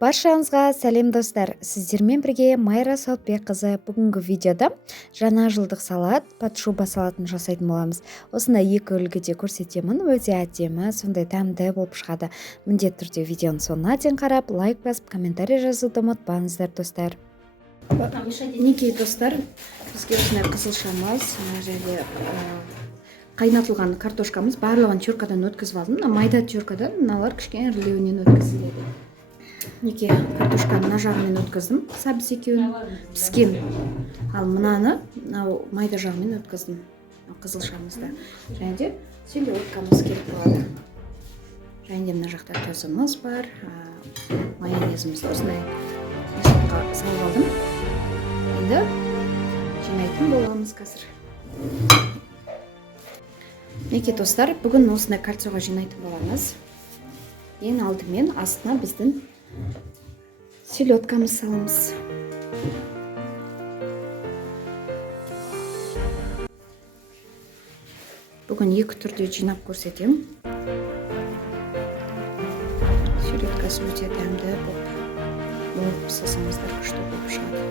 Баршаңызға сәлем достар. Сіздермен бірге Майра Сауытбек қызы. Бүгінгі видеода жаңа жылдық салат, патшуба салатын жасайтын боламыз. Осындай екі үлгіде көрсетемін. Өте әдемі, сондай дәмді болып шығады. Міндетті түрде видеоның соңына дейін қарап, лайк басып, комментарий жазуды ұмытпаңыздар достар. Мінекей достар, бізге осындай қызылшамыз және қайнатылған картошкамыз барлығын теркадан өткізіп алдым. Майда теркадан, мыналар кішкене ірілеуінен өткізіледі. Неке картошканы мына жағымен өткіздім, сәбіз екеуін піскен. Ал мынаны майда жағымен өткіздім, қызылшамызды. Және де селедкамыз керек болады. Және де мына жақта тұзымыз бар, майонезімізді осындай мешалға салып алдым. Енді жинайтын боламыз қазір. Неке достар, бүгін осындай кольцоға жинайтын боламыз. Ең алдымен астына біздің селедкамыз саламыз. Бүгін екі түрде жинап көрсетемін. Селедкасы өте дәмді болып пісірсеңіздер күшті болып шығады.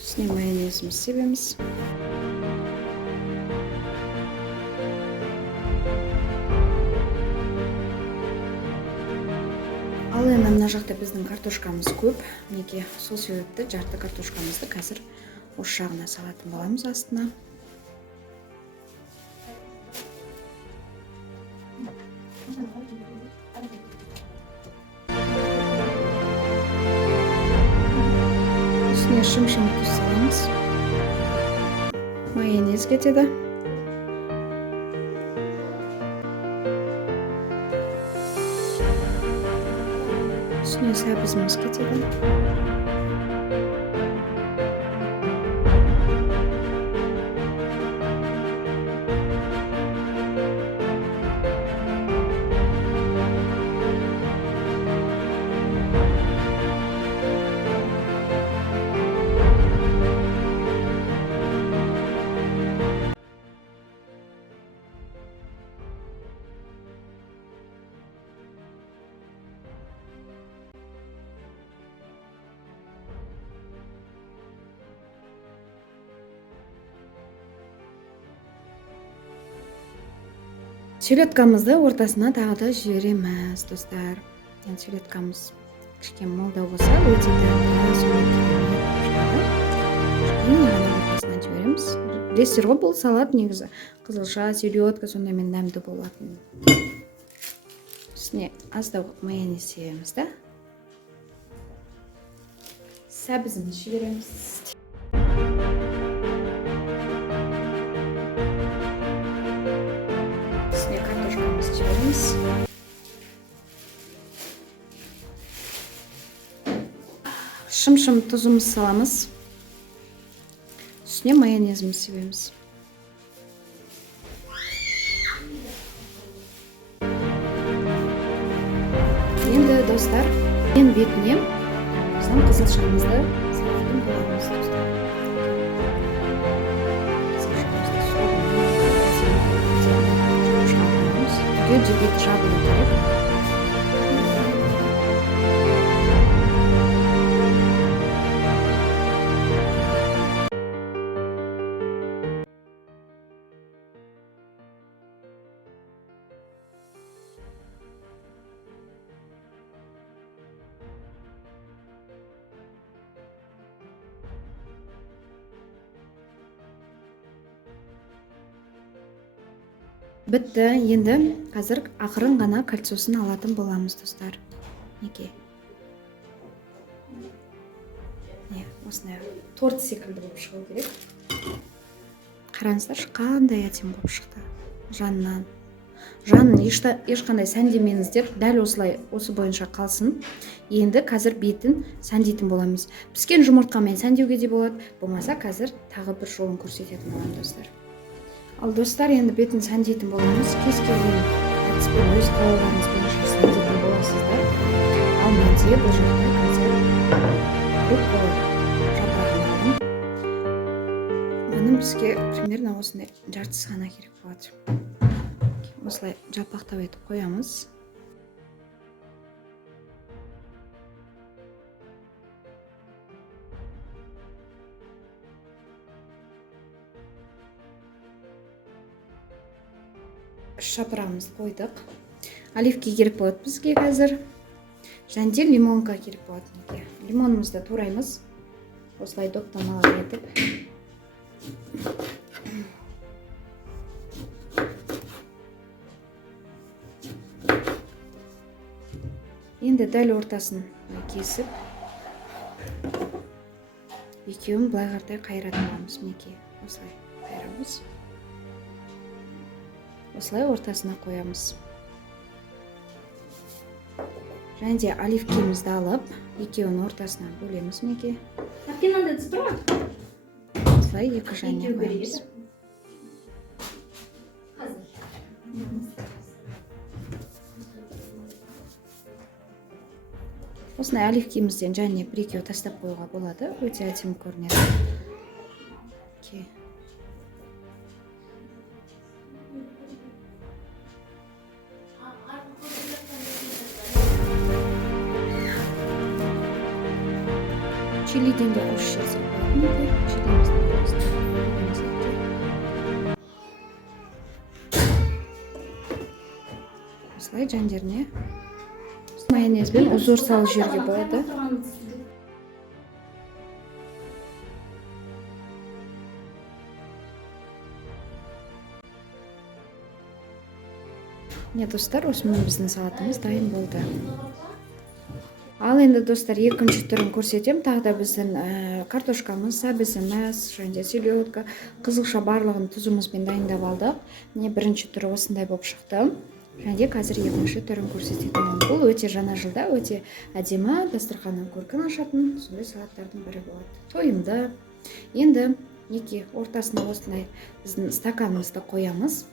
Үстіне майонезімізді себеміз. Ал енді мына жақта біздің картошкамыз көп. Мінекей сол себепті жарты картошкамызды қазір осы жағына салатын боламыз астына. Үстіне шым-шым тұз саламыз. Майонез кетеді. Үстіне сәбізіміз кетеді. Селедкамызды ортасына тағы да жібереміз, достар. Селедкамыз кішкене молдау болса, өте дәмді, ортасына жібереміз. Білесіздер ғой, бұл салат негізі қызылша, селедка сондаймен дәмді болатын. Үстіне аздау майонез себеміз да. Сәбізімізді жібереміз. Шым-шым тұзымыз саламыз. Үстіне майонезіміз себеміз. Енді достар, ең бетіне біздің қызылшамызды салатын боламыз, достар. Түгел бет жабылу керек. Бітті, енді қазір ақырын ғана кольцосын алатын боламыз, достар. Неке. Осындай торт секілді болып шығу керек. Қараңыздар, қандай әдемі болып шықты. Жанынан. Жанын ешқандай сәндемеңіздер, дәл осылай осы бойынша қалсын. Енді қазір бетін сәндейтін боламыз. Піскен жұмыртқамен сәндеуге де болады. Болмаса қазір тағы бір жолын көрсететін боламыз, достар. Ал достар, енді бетін сәндейтін боламыз. Кез келген әдіспен өз қалауыңыз бойынша сәндейтін боласыздар. Ал менде бұл жақта қазір руккола жапырағын алдым. енді бізге примерно осындай жартысы ғана керек болады. Осылай жалпақтап етіп қоямыз. Шапырағымызды қойдық. Оливки керек болады бізге қазір. Және де лимонка керек болады неге. Лимонымызды тураймыз. Осылай доптамалап етіп. Енді дәл ортасын кесіп, екеуін былай қаратай қайратып аламыз. Мінекей, осылай қайрамыз. Осылай ортасына қоямыз. Және де оливкемізді алып, екеуін ортасына бөлеміз. Мінекей. Осылай екі жағына қоямыз. Осындай оливкемізден және бір-екеу тастап қоюға болады. Өте әдемі көрінеді. Чилиден де қосып жіберсек болады. Осылай жандеріне майонезбен узор салып жіберуге болады. Міне достар, осымен біздің салатымыз дайын болды. Ал енді достар, екінші түрін көрсетем. Тағы да біздің картошкамыз, сәбізіміз, және селедка, қызылша барлығын тұзымызбен дайындап алдық. Міне бірінші түрі осындай болып шықты. Және де қазір екінші түрін көрсететін. Бұл өте жаңа жылда өте әдемі дастарханнан көркін ашатын сондай салаттардың бірі болады. Тойымды. Енді неке ортасына осындай біздің стаканымызды қоямыз.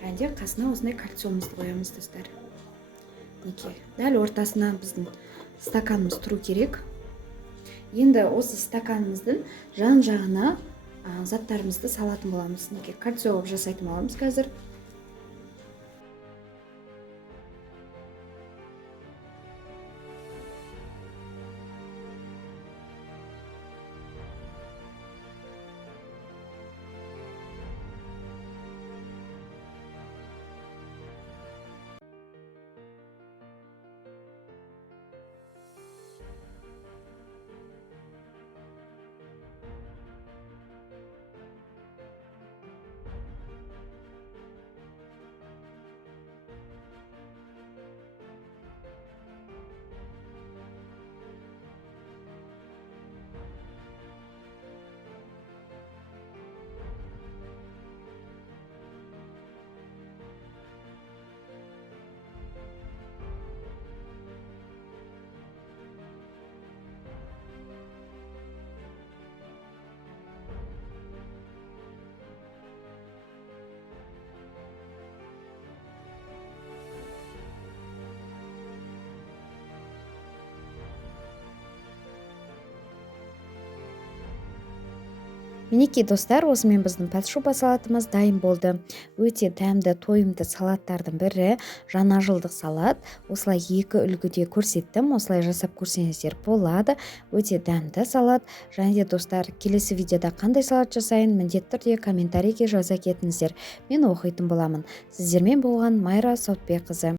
Және де қасына осындай кольцомызды қоямыз достар. Неке дәл ортасына біздің стаканымыз тұру керек. Енді осы стаканымыздың жан-жағына заттарымызды салатын боламыз. Неке кольцо қылып жасайтын боламыз қазір. Мінекей достар, осымен біздің пәтшуба салатымыз дайын болды. Өте дәмді, тойымды салаттардың бірі жаңа жылдық салат. Осылай екі үлгіде көрсеттім. Осылай жасап көрсеңіздер болады. Өте дәмді салат. Және де достар, келесі видеода қандай салат жасайын, міндетті түрде комментарийге жаза кетіңіздер. Мен оқитын боламын. Сіздермен болған Майра Сауытбекқызы.